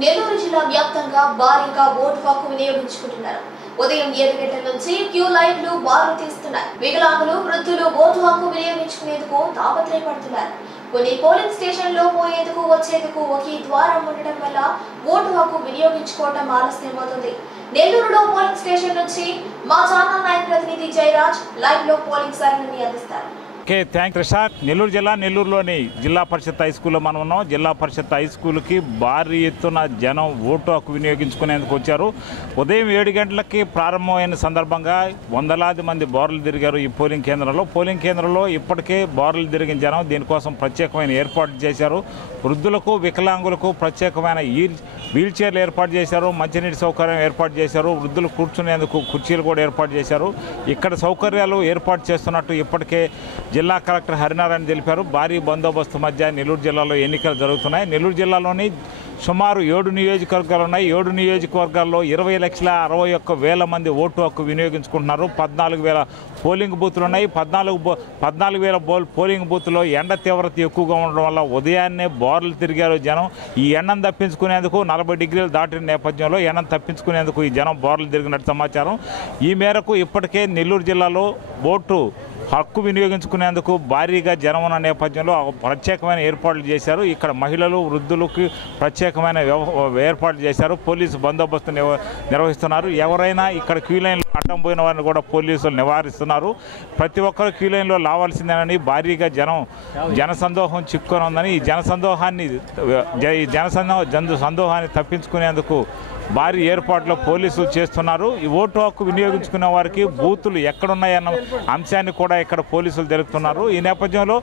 నెల్లూరు జిల్లా వ్యాప్తంగా భారీగా ఓటు హక్కు వినియోగించుకుంటున్నారు. ఉదయం 7 గంటల నుంచి క్యూ లైన్లు బారులు తీస్తున్నారు. వికలాంగులు, వృద్ధులు ఓటు హక్కు వినియోగించుకునేందుకు తాపత్రయపడుతున్నారు. కొన్ని పోలింగ్ స్టేషన్లో పోయేందుకు వచ్చేందుకు ఒకే ద్వారం ఉండటం వల్ల ఓటు హక్కు వినియోగించుకోవడం ఆలస్యమవుతుంది. నెల్లూరులో పోలింగ్ స్టేషన్ నుంచి మా ఛానల్ 9 ప్రతినిధి జయరాజ్ లైవ్ లో పోలింగ్ సరళిని అందిస్తారు. నెల్లూరు జిల్లా నెల్లూరులోని జిల్లా పరిషత్ హై స్కూల్లో మనం ఉన్నాం. జిల్లా పరిషత్ హై స్కూల్కి భారీ ఎత్తున జనం ఓటు హక్కు వినియోగించుకునేందుకు వచ్చారు. ఉదయం 7 గంటలకి ప్రారంభమైన సందర్భంగా వందలాది మంది బారులు తిరిగారు ఈ పోలింగ్ కేంద్రంలో. పోలింగ్ కేంద్రంలో ఇప్పటికే బారులు తిరిగిన జనం దీనికోసం ప్రత్యేకమైన ఏర్పాట్లు చేశారు. వృద్ధులకు, వికలాంగులకు ప్రత్యేకమైన వీల్ చైర్లు ఏర్పాటు చేశారు. మంచినీటి సౌకర్యం ఏర్పాటు చేశారు. వృద్ధులు కూర్చునేందుకు కుర్చీలు కూడా ఏర్పాటు చేశారు. ఇక్కడ సౌకర్యాలు ఏర్పాటు చేస్తున్నట్టు ఇప్పటికే జిల్లా కలెక్టర్ హరినారాయణ తెలిపారు. భారీ బందోబస్తు మధ్య నెల్లూరు జిల్లాలో ఎన్నికలు జరుగుతున్నాయి. నెల్లూరు జిల్లాలోని సుమారు 7 నియోజకవర్గాలు ఉన్నాయి. 7 నియోజకవర్గాల్లో 20,61,000 మంది ఓటు హక్కు వినియోగించుకుంటున్నారు. 14,000 పోలింగ్ బూతులు ఉన్నాయి. 14,000 పోలింగ్ బూత్లో ఎండ తీవ్రత ఎక్కువగా ఉండడం వల్ల ఉదయాన్నే బారులు తిరిగారు జనం. ఈ ఎండను తప్పించుకునేందుకు 40 డిగ్రీలు దాటిన నేపథ్యంలో ఎండను తప్పించుకునేందుకు ఈ జనం బారులు తిరిగినట్టు సమాచారం. ఈ మేరకు ఇప్పటికే నెల్లూరు జిల్లాలో ఓటు హక్కు వినియోగించుకునేందుకు భారీగా జనం ఉన్న నేపథ్యంలో ప్రత్యేకమైన ఏర్పాట్లు చేశారు. ఇక్కడ మహిళలు, వృద్ధులకు ప్రత్యేకమైన ఏర్పాట్లు చేశారు. పోలీసు బందోబస్తు నిర్వహిస్తున్నారు. ఎవరైనా ఇక్కడ క్యూ లైన్లో అడ్డం పోయిన వారిని కూడా పోలీసులు నివారిస్తున్నారు. ప్రతి ఒక్కరు క్యూ లైన్లో లావాల్సిందేనని భారీగా జనసందోహం చిక్కుకొని ఉందని ఈ జనసందోహాన్ని తప్పించుకునేందుకు భారీ ఏర్పాట్లు పోలీసులు చేస్తున్నారు. ఈ ఓటు హక్కు వినియోగించుకునే వారికి బూతులు ఎక్కడున్నాయన్న అంశాన్ని కూడా ఇక్కడ పోలీసులు తెలుపుతున్నారు. ఈ నేపథ్యంలో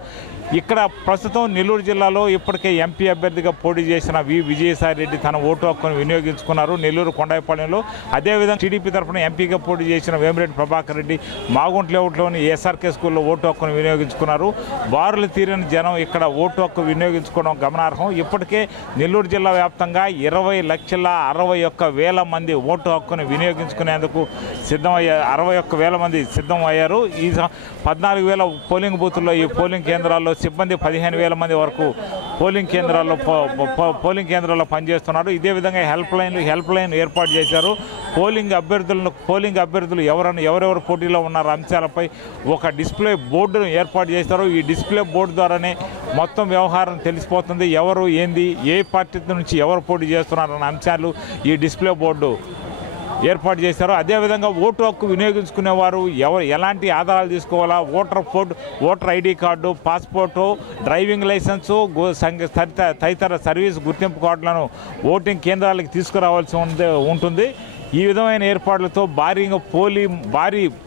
ఇక్కడ ప్రస్తుతం నెల్లూరు జిల్లాలో ఇప్పటికే ఎంపీ అభ్యర్థిగా పోటీ చేసిన విజయసాయి రెడ్డి తన ఓటు హక్కును వినియోగించుకున్నారు నెల్లూరు కొండాయిపాలెంలో. అదేవిధంగా టీడీపీ తరఫున ఎంపీగా పోటీ చేసిన వేమిరెడ్డి ప్రభాకర్ రెడ్డి మాగుంట లేఅవుట్లోని ఎస్ఆర్కే స్కూల్లో ఓటు హక్కును వినియోగించుకున్నారు. బారులు తీరిన జనం ఇక్కడ ఓటు హక్కు వినియోగించుకోవడం గమనార్హం. ఇప్పటికే నెల్లూరు జిల్లా వ్యాప్తంగా 20,61,000 మంది ఓటు హక్కును వినియోగించుకునేందుకు సిద్ధమయ్యారు. 61,000 మంది సిద్ధమయ్యారు. ఈ 14,000 పోలింగ్ బూతుల్లో ఈ పోలింగ్ కేంద్రాల్లో సిబ్బంది 15,000 మంది వరకు పోలింగ్ కేంద్రాల్లో పనిచేస్తున్నారు. ఇదే విధంగా హెల్ప్ లైన్ ఏర్పాటు చేశారు. పోలింగ్ అభ్యర్థులు ఎవరెవరు పోటీలో ఉన్నారో అంశాలపై ఒక డిస్ప్లే బోర్డును ఏర్పాటు చేశారు. ఈ డిస్ప్లే బోర్డు ద్వారానే మొత్తం వ్యవహారం తెలిసిపోతుంది. ఎవరు ఏంది, ఏ పార్టీ నుంచి ఎవరు పోటీ చేస్తున్నారన్న అంశాలు ఈ డిస్ప్లే బోర్డు ఏర్పాటు చేశారు. అదేవిధంగా ఓటు హక్కు వినియోగించుకునేవారు ఎలాంటి ఆధారాలు తీసుకోవాలా, voter ID card, passport, driving licence, తదితర సర్వీస్ గుర్తింపు కార్డులను ఓటింగ్ కేంద్రాలకు తీసుకురావాల్సి ఉంటుంది. ఈ విధమైన ఏర్పాట్లతో భారీ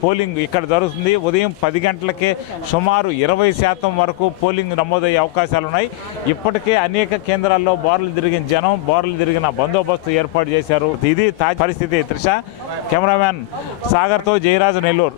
పోలింగ్ ఇక్కడ జరుగుతుంది. ఉదయం 10 గంటలకే సుమారు 20% వరకు పోలింగ్ నమోదయ్యే అవకాశాలున్నాయి. ఇప్పటికే అనేక కేంద్రాల్లో బారులు తిరిగిన బందోబస్తు ఏర్పాటు చేశారు. ఇది తాజా పరిస్థితి. త్రిష, కెమెరామ్యాన్ సాగర్తో జయరాజు, నెల్లూరు.